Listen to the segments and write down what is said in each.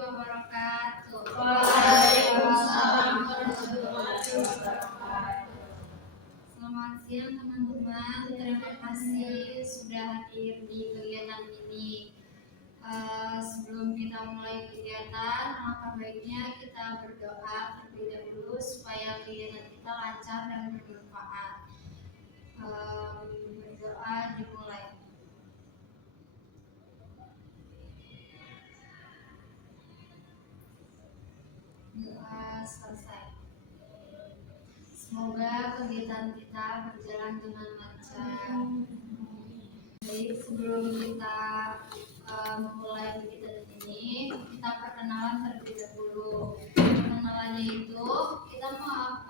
wabarakatuh. Waalaikumsalam warahmatullahi wabarakatuh. Selamat siang teman-teman. Terima kasih sudah hadir di kegiatan ini. Sebelum kita mulai kegiatan, alangkah baiknya kita berdoa terlebih dahulu supaya kegiatan kita lancar dan bermanfaat. Berdoa dimulai. Doa selesai. Semoga kegiatan kita berjalan dengan lancar. Jadi sebelum kita memulai kegiatan ini, kita perkenalan terlebih dahulu. Perkenalannya itu kita mau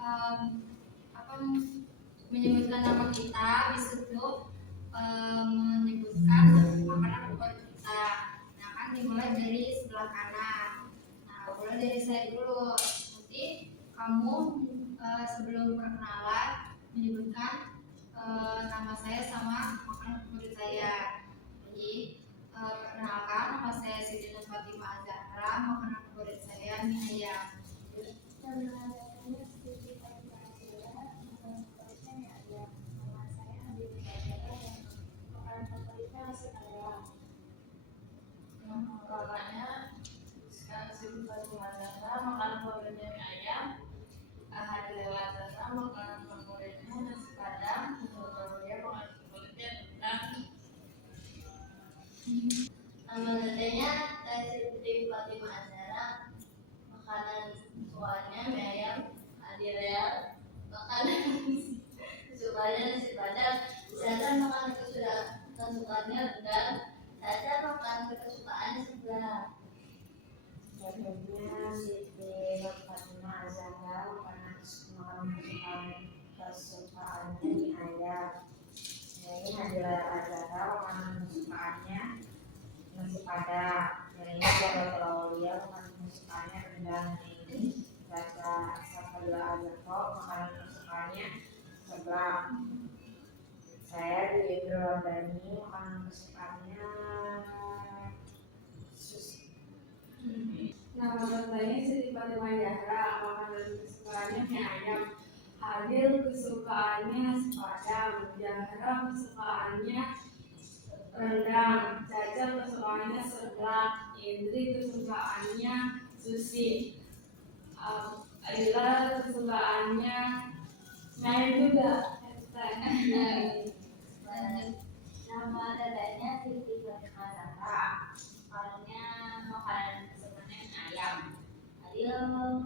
menyebutkan nama kita, habis itu menyebutkan makanan favorit kita. Nah, kan dimulai dari sebelah kanan. Nah, mulai dari saya dulu. Nanti kamu sebelum perkenalan menyebutkan nama saya sama makanan favorit saya. Jadi perkenalkan, nama saya Siti Nur Fatimah Zahra, makanan favorit saya mie ayam. Kakaknya Siti Fatimah Zahra, makanan favoritnya mie ayam. Hadi Lela Zahra, makanan favoritnya nasi padang. Kalau dia makanan favoritnya rendang. Nama saya Siti Fatimah Zahra, makanan kesukaannya mie ayam. Hadi Lela, makanan kesukaannya nasi padang. Saya makanan kesukaannya rendang. Saya makanan kesukaannya sebelah. Namanya Siti Fatimah Zahra, makanan kesukaannya mie ayam. Ini adalah Zahra, makanan kesukaannya nasi padang. Ini adalah Claudia, makanan kesukaannya rendang. Ini Caca Sapala Azako, makanan kesukaannya seblak. Saya di Brodani, makanan kesukaannya Nama saya Siti Fatimah Zahra, makanan kesukaannya mie ayam. Adil kesukaannya nasi padang. Zahra kesukaannya rendang. Caca kesukaannya seblak. Indri kesukaannya sushi. Lila kesukaannya main juga. Nama dadanya Siti Fatimah Zahra, makanannya makanan kesukaannya mie ayam. Adil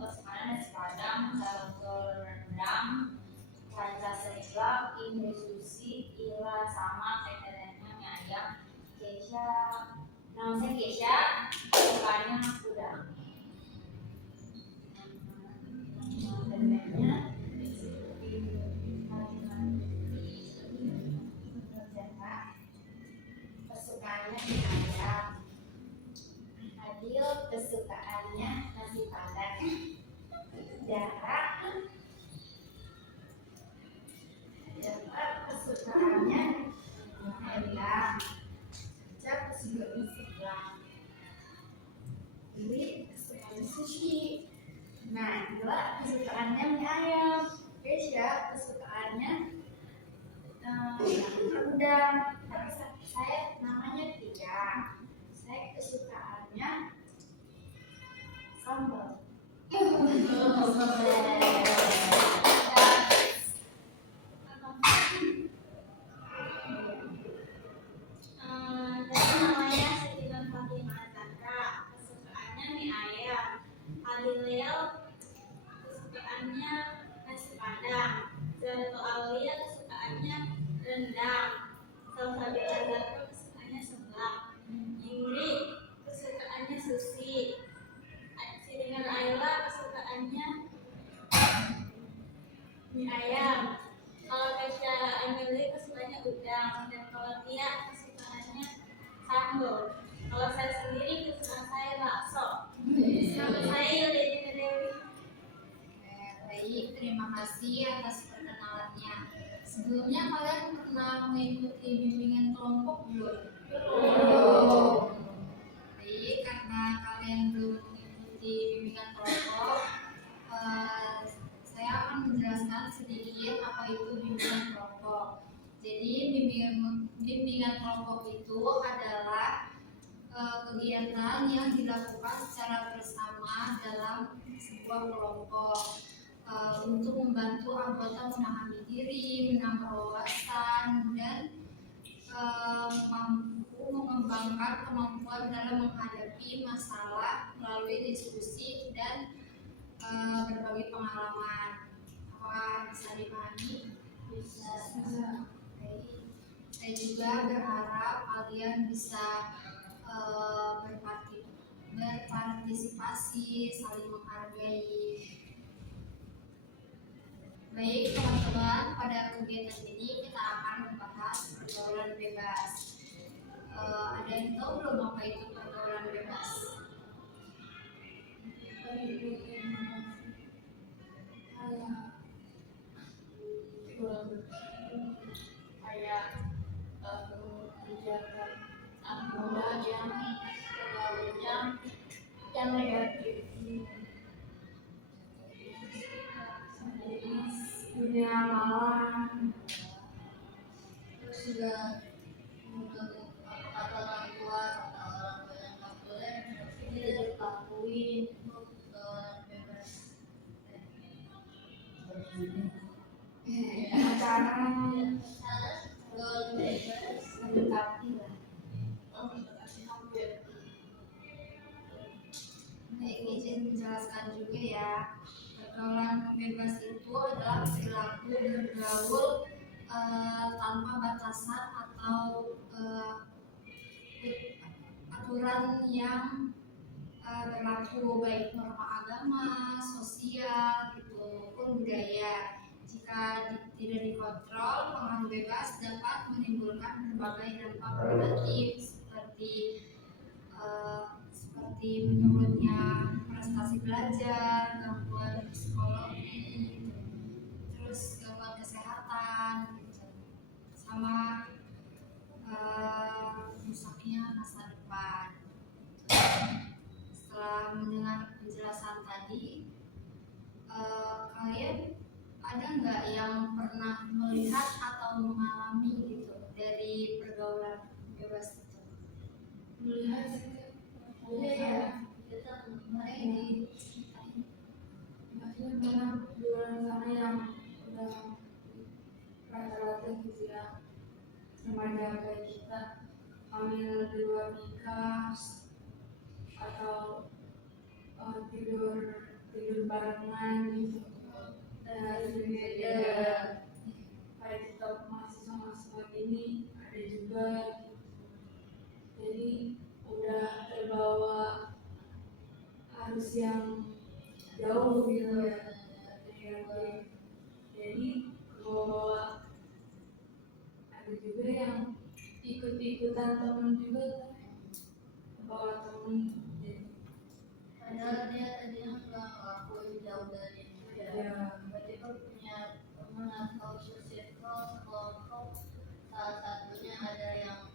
kesukaannya nasi padang, Salsol rendang, Caca seblak, Indri sushi, Ila sama dadanya mie ayam. Keisha, nama saya Keisha, kesukaannya udang. Dadanya kesukaannya mie ayam. Adil kesukaannya nasi padang. Zahra kesukaannya mie ayam. Caca kesukaannya seblak. Indri kesukaannya sushi. Nah, Ila kesukaannya mie ayam. Keisha kesukaannya udang. Tapi saya namanya Tia. Saya kesukaannya sambal. Jadi namanya Siti Nur Fatimah Zahra, kesukaannya mie ayam. Adilel kesukaannya nasi padang. Zarto Aulia kesukaannya rendang. Salsabila Zahra kesukaannya seblak. Indri kesukaannya sushi. Dengan Ayla kesukaannya mie ayam. Kalau Keisha Emily kesukaannya udang. Dan kalau Tia kesukaannya sambal. Kalau saya sendiri kesukaan saya bakso. Saya Yuli Dewi. Baik, terima kasih atas perkenalannya. Sebelumnya kalian pernah mengikuti bimbingan kelompok belum? Baik, karena kalian belum mengikuti bimbingan kelompok, saya akan menjelaskan sedikit apa itu bimbingan kelompok. Jadi bimbingan kelompok itu adalah kegiatan yang dilakukan secara bersama dalam sebuah kelompok untuk membantu anggota memahami diri, menambah wawasan, dan mampu mengembangkan kemampuan dalam menghadapi masalah melalui diskusi dan berbagi pengalaman. Apakah bisa dipahami? Bisa. Saya juga berharap kalian bisa berpartisipasi, saling menghargai. Baik teman-teman, pada kegiatan ini kita akan membahas pergaulan bebas. Ada yang tahu belum apa itu pergaulan bebas? Kayak kegiatan anak yang negatif. Dunia malam, Terus juga menurut kata orang tua yang nggak boleh ini dilakuin untuk bebas. acara Bebas mendekati lah. Baik, izin menjelaskan juga ya. Pergaulan bebas itu adalah perilaku bergaul tanpa batasan atau aturan yang berlaku, baik norma agama, sosial, gitu, maupun budaya. Jika tidak dikontrol, pengaruh bebas dapat menimbulkan berbagai dampak negatif seperti menurunnya prestasi belajar, gangguan psikologi, terus gangguan kesehatan, gitu, sama rusaknya masa depan. Setelah mendengar penjelasan tadi, kalian ada nggak yang pernah melihat atau mengalami gitu dari pergaulan bebas itu? melihat Iya, kita mulai di maksudnya banyak di luar sana yang udah rata-rata gitu ya, remaja kayak kita hamil di luar nikah atau tidur barengan gitu, dan harus berbeda. Kayak kita mahasiswa ini ada juga, jadi udah terbawa arus yang jauh gitu ya. Jadi bawa ada juga yang ikut-ikutan temen juga, bawa temen. padahal dia tadinya nggak ngelakuin jauh dari itu ya. Ya. Berarti kan punya teman atau circle kelompok, salah satunya ada yang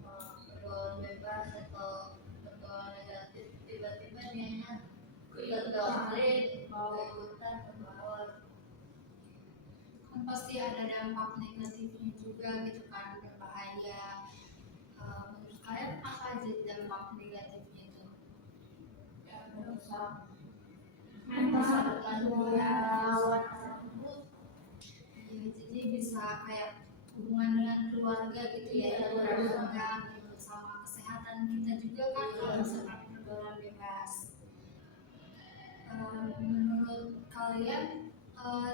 pergaulan bebas atau pergaulan negatif, tiba-tiba dia terdoktrin mau ikutan ke bawah, kan pasti ada dampak negatifnya juga gitu kan, berbahaya. Menurut kalian apa aja dampak negatifnya itu? Merusak Merusak dunia. Jadi bisa kayak hubungan dengan keluarga gitu ya, berhubungan gitu, sama kesehatan kita juga kan kalau misalkan pergaulan bebas. Menurut kalian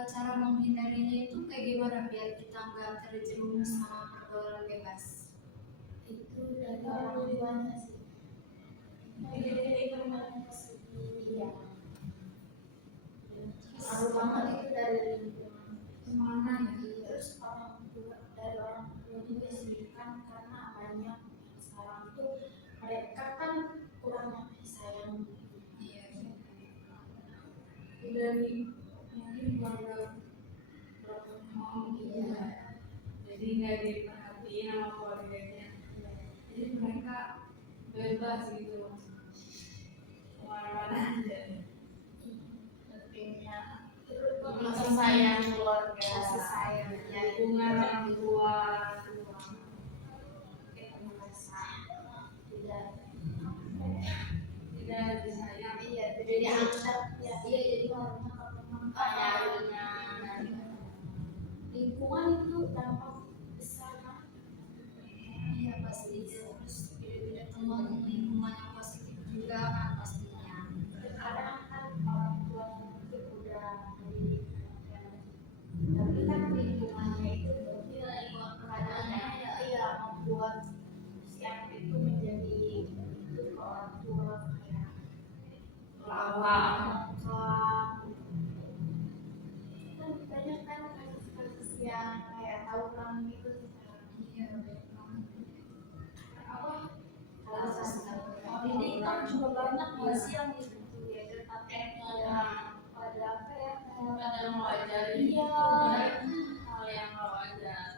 cara menghindarinya itu kayak gimana biar kita nggak terjerumus sama pergaulan bebas? Itu dari orang tuanya sih. Dari teman dia. Terutama itu dari lingkungan. Kemana ya? Terus orang tua, dari orang tua juga sih, kan karena banyak sekarang tuh mereka kan kurang ngasih sayang. Iya. Dari mungkin keluarga mau gitu ya, jadi nggak diperhatiin sama keluarganya, jadi mereka bebas gitu kemana-mana. sayang keluarga, kasih sayang ya, dukungan orang tua. Kita merasa tidak Disayang. iya jadi jadi anggap ya iya jadi karena memang Sayangnya. lingkungan itu dampak besar kan. iya pasti terus beda-beda teman lingkungan yang positif juga kan pastinya. Terkadang kan orang tua mungkin udah mendidik tapi kan lingkungannya itu mungkin lingkungan keadaannya ya iya membuat si anak itu menjadi itu ke orang tua kayak Lawak. kan banyak kan kasus-kasus yang kayak tawuran gitu sekarang. Iya banyak banget. Apa Kasus pendidikan juga banyak ya sih yang gitu ya tetap pada apa ya Ada yang mengajari iya hal yang nggak wajar.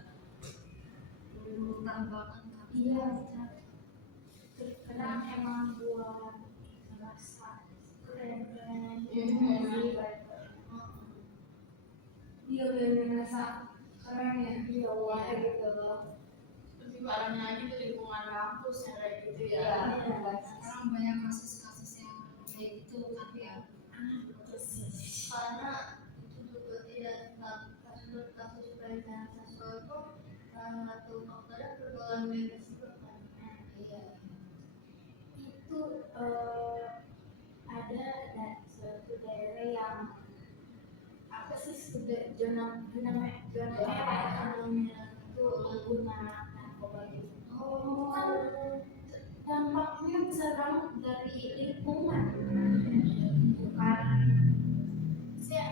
bukan banget kan. iya terkadang emang buat merasa keren-keren Mhm. baik. Iya benar rasa keren ya. Iya wah gitu loh. Lebih parahnya lagi di lingkungan kampus yang kayak gitu ya. Iya. Sekarang banyak kasus-kasus yang kayak gitu kan ya. Karena itu juga tidak kasus pelecehan seksual itu salah satu faktornya pergaulan bebas itu kan. Iya. Itu ada suatu daerah yang apa sih zona merah itu pengguna narkoba gitu. Oh, Kan dampaknya besar banget dari lingkungan, bukan saya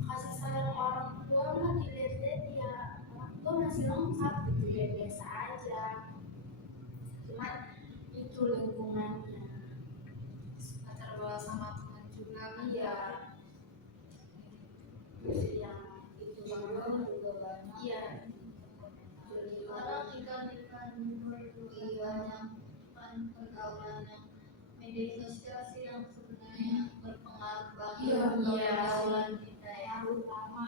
kasih sayang orang tua mah dilihat ya orang tua masih lengkap gitu ya biasa aja, cuman itu lingkungannya. terbawa sama teman juga kan. Iya. Terus yang itu juga banyak. Iya. Jadi Sekarang ikan-ikan banyak kan pergaulan yang media sosial sih yang sebenarnya berpengaruh banget Iya, untuk iya. pergaulan kita ya. yang utama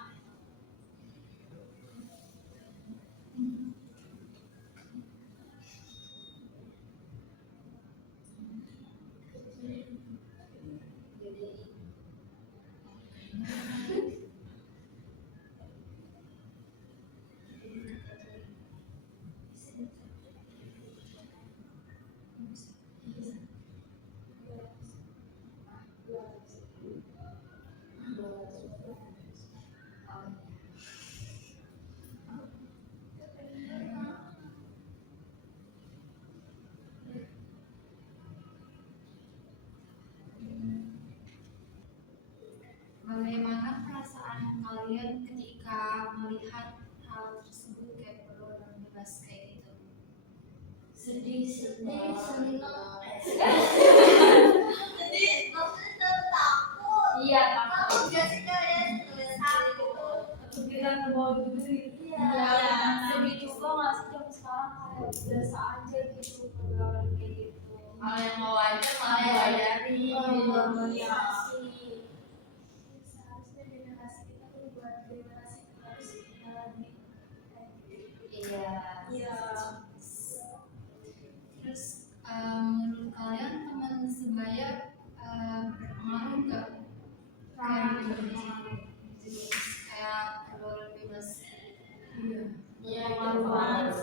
Bagaimana perasaan kalian ketika melihat hal tersebut kayak pergaulan bebas kayak gitu? sedih Sedih, senang, iya takut Pikiran terbawa gitu sih. sedih juga nggak sih jam sekarang kayak biasa aja gitu pergaulan kayak gitu. Hal yang nggak wajar malah diwajari. Iya sih. Seharusnya generasi kita tuh buat generasi harus lebih. Iya. Iya. Terus menurut kalian teman sebaya berpengaruh nggak? Kayak pergaulan bebas. Iya, Pengaruh banget.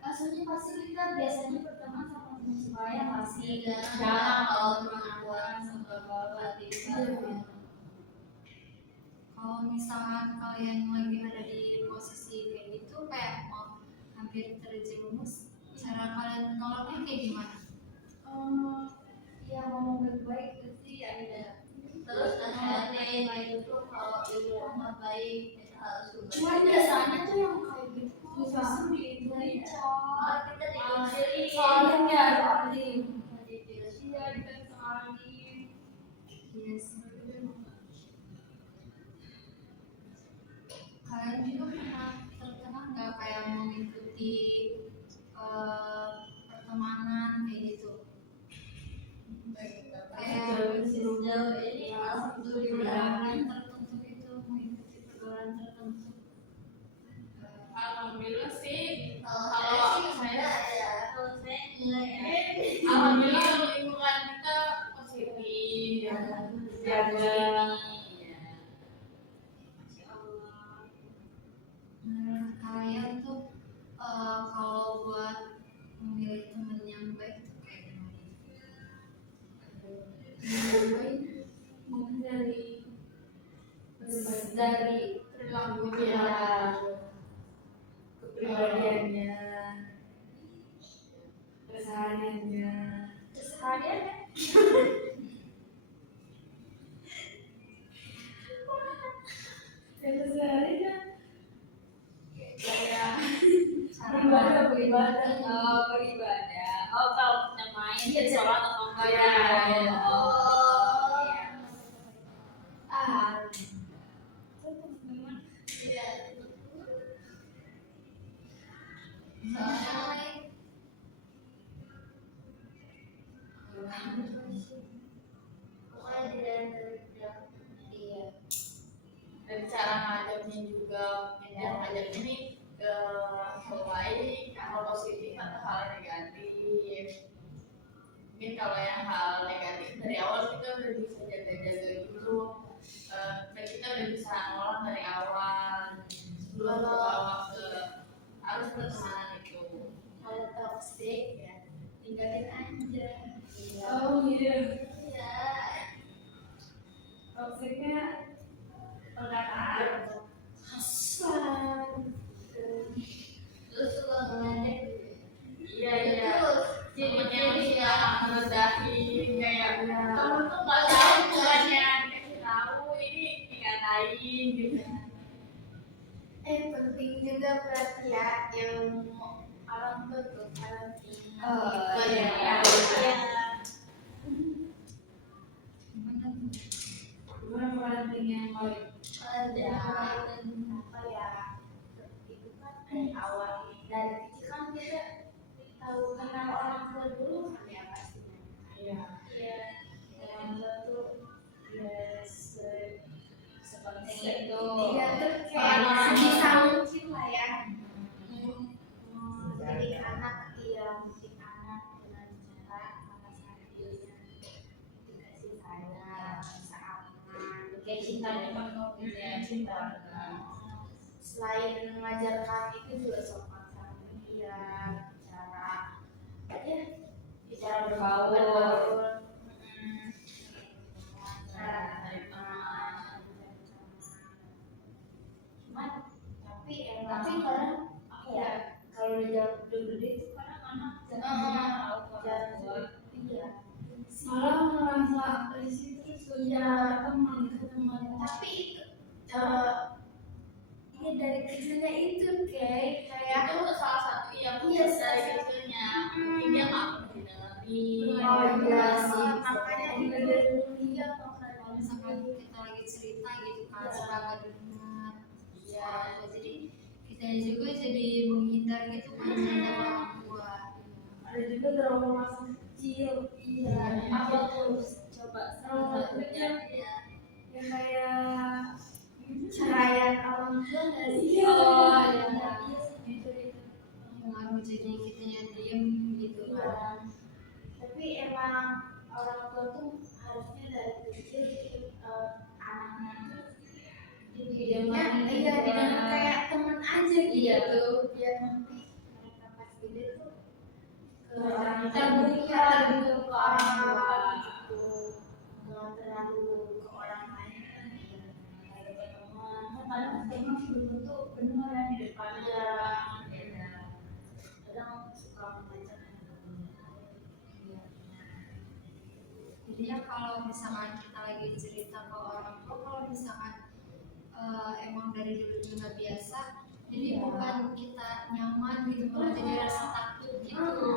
Maksudnya pasti kita biasanya berteman sama teman sebaya pasti Jarang kalau perempuan sama bapak kalau misalkan kalian lagi ada di posisi kayak gitu kayak mau hampir terjerumus, cara kalian menolongnya kayak gimana? ya ngomong baik-baik pasti ada. Terus nasihatin itu kalau ibu rumah baik kita harus Cuman biasanya tuh yang kayak gitu justru di Indonesia. kita diajarin Soalnya di Iya, dikasih sekali. Yes. Kalian juga pernah terkena nggak kayak mengikuti pertemanan kayak gitu? Kayak sejauh ini alhamdulillah tertentu itu mengikuti pergaulan jaga. Masya Allah. Menurut kalian tuh kalau buat memilih temen yang baik tuh kayak gimana? Mungkin dari perilaku dia, kepribadiannya, kesehariannya. Keseharian ya? Yang kesehariannya kayak Cara beribadah. Oh kalau kita main Iya, sholat atau enggak Iya, ya? iya. Oh. ah iya. Dan cara ngajaknya juga yang ngajak ini ke hal baik, hal positif atau hal negatif. Mungkin kalau yang hal negatif dari awal kita udah bisa jaga-jaga gitu, dan kita udah bisa ngolah dari awal sebelum terbawa ke arus pertemanan itu. Kalau toxic ya tinggalin aja. Oh iya, Iya. toksiknya perkataan. Hasan. Terus suka ngeledek. Iya iya. Terus Ciri-ciri yang merendahin kayak kamu tuh nggak tahu bukannya dikasih tahu ini dikatain gitu. penting juga berarti ya yang orang tua tuh parenting. Oh, iya. Iya. Gimana parenting yang baik? Ada apa ya? Itu kan dari awal dari kecil kan kita tahu kenal orang tua dulu kan ya pastinya. Iya. Iya. Orang tua tuh ya seperti itu. Iya tuh kayak sebisa mungkin lah ya. Jadi anak mendidik anak dengan cara salah satunya dikasih sayang, bisa aman, kayak cintanya penuh gitu ya. Cinta. Selain mengajarkan itu juga sopan santun dia, cara ya bicara berbaur. Cuman tapi kadang apa ya kalau udah gede itu kadang anak jarang iya Malah merasa di situ punya teman tapi itu ini dari kecilnya itu kayak itu salah satu yang Iya, dari salah kecilnya mungkin dia nggak pernah dengerin. oh iya sih Makanya makanya kita dari dulu dia kalau misalkan kita lagi cerita gitu kan suka nggak dengar suara apa. Jadi kita juga jadi menghindar gitu kan cerita orang tua. Ada juga trauma masa kecil. iya apa tuh coba salah satunya Ya kayak ceraian orang tua nggak sih Iya. oh iya Itu ngaruh jadi kitanya diem gitu kan. Iya. Tapi emang orang tua tuh harusnya dari kecil anaknya tuh dididiknya iya didengar kayak temen aja gitu biar nanti mereka pas gede tuh ke orang terbuka gitu ke orang tua gitu nggak terlalu ke orang lain kan iya kayak teman kan kadang emang belum tentu benar ya di depan ya kadang suka membaca Jadinya kalau misalkan kita lagi cerita ke orang tua, kalau misalkan emang dari dulu juga biasa, jadi Iya. bukan kita nyaman gitu, malah jadi rasa takut gitu.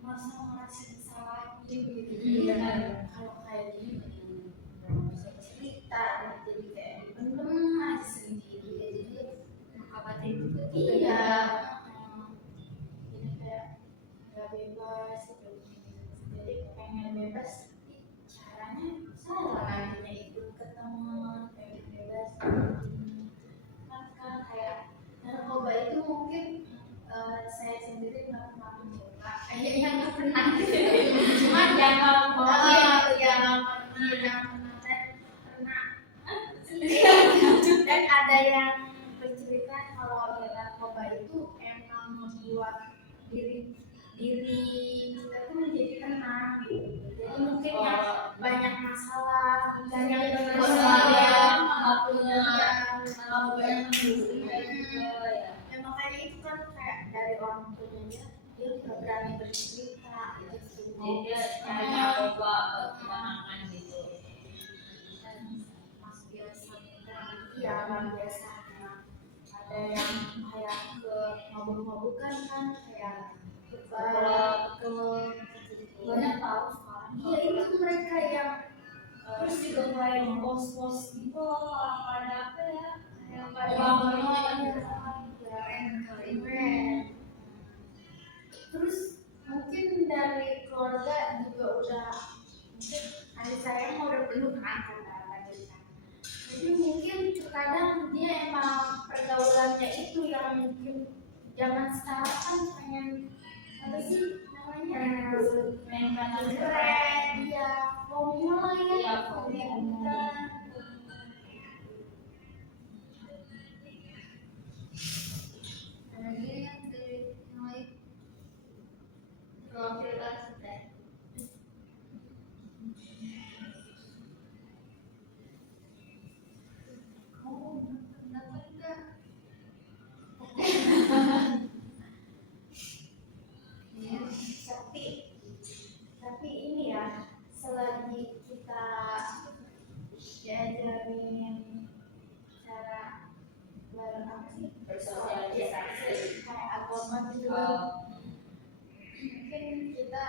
masa merasa salah gitu Iya. kalau kayak gini nggak bisa cerita jadi kayak dipendem aja sendiri jadi Maka batin juga iya jadi kayak nggak bebas gitu jadi pengen bebas tapi caranya salah nantinya ikut ke teman pengen bebas kan kayak narkoba itu mungkin saya sendiri nggak pernah mencoba nggak pernah cuma jangan mau yang pernah ada yang bercerita kalau narkoba itu emang membuat diri kita tuh menjadi tenang. Jadi mungkin ya banyak masalah, banyak ya makanya itu kan kayak dari orang tuanya dia nggak berani bercerita gitu. Jadi cara coba menenangkan gitu. Dan mas biasa iya luar biasa. Ada yang kayak ke mabuk-mabukan kan kayak ke banyak tahu sekarang. Iya itu mereka yang terus juga kayak bos-bos gitu pada apa ya yang pada keren. Terus mungkin dari keluarga juga udah mungkin adik saya mau udah penuh kan jadi mungkin terkadang dia emang pergaulannya itu yang mungkin zaman sekarang kan pengen apa sih namanya keren dia formula ya formula. Ada lagi yang dari yang lain kalau kita sudah dapat enggak ya, tapi ini ya selagi kita diajarin cara apa sih Bersosialisasi. kayak agama gitu mungkin kita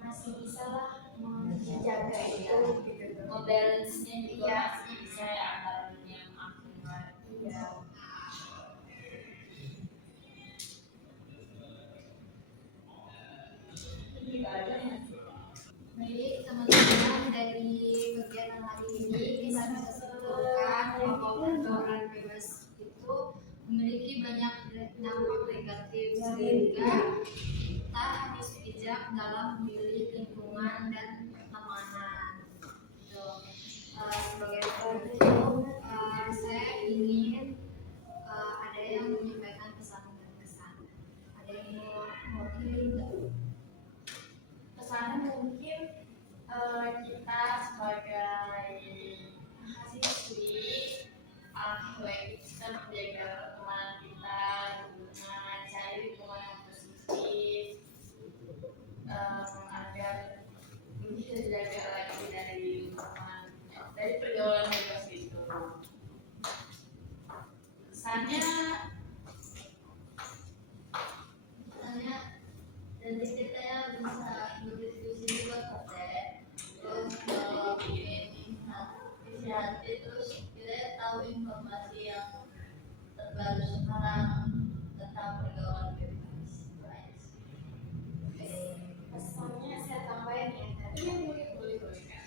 masih bisa lah menjaga itu gitu. Modelsnya juga Iya. masih bisa ya antara dunia yang akhirat. Iya. Baik teman-teman dari kegiatan hari ini kita bisa simpulkan bahwa pergaulan bebas itu memiliki banyak dampak negatif sehingga kita harus bijak dalam memilih lingkungan dan pertemanan. Sebagai penutup, saya ingin ada yang menyampaikan pesan dan kesan. Ada yang mau mewakili nggak? Pesannya mungkin kita sebagai mahasiswi baik kita menjaga pertemanan kita dengan cari lingkungan yang positif agar lebih terjaga lagi dari lingkungan dari pergaulan bebas itu. Kesannya Jadi kita ya bisa berdiskusi juga pakai terus kalau ini hati terus kita tahu informasi yang terbaru sekarang tentang pergaulan bebas. Pesannya saya tambahin ya tadi boleh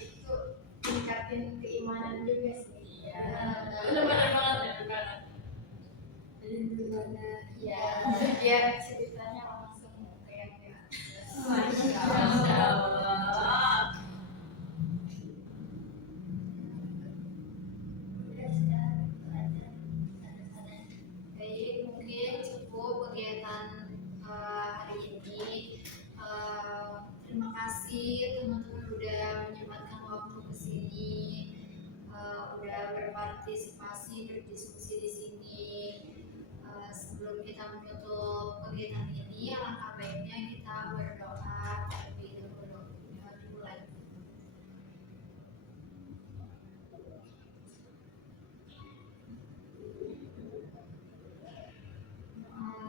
itu tingkatin keimanan juga sih. benar-benar banget ya bukan Ya biar ceritanya langsung kayak Masya Allah. Baik, mungkin cukup kegiatan hari ini. Terima kasih teman-teman udah menyempatkan waktu ke sini, udah berpartisipasi berdiskusi di sini. Sebelum kita menutup kegiatan ini, alangkah baiknya kita berdoa terlebih dahulu. Dimulai.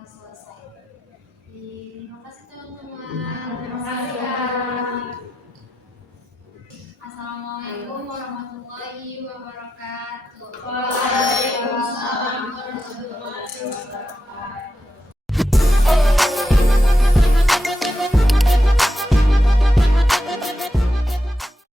Selesai. Terima kasih teman-teman. Terima kasih, Kak. Assalamualaikum warahmatullahi wabarakatuh. Waalaikumsalam warahmatullahi wabarakatuh.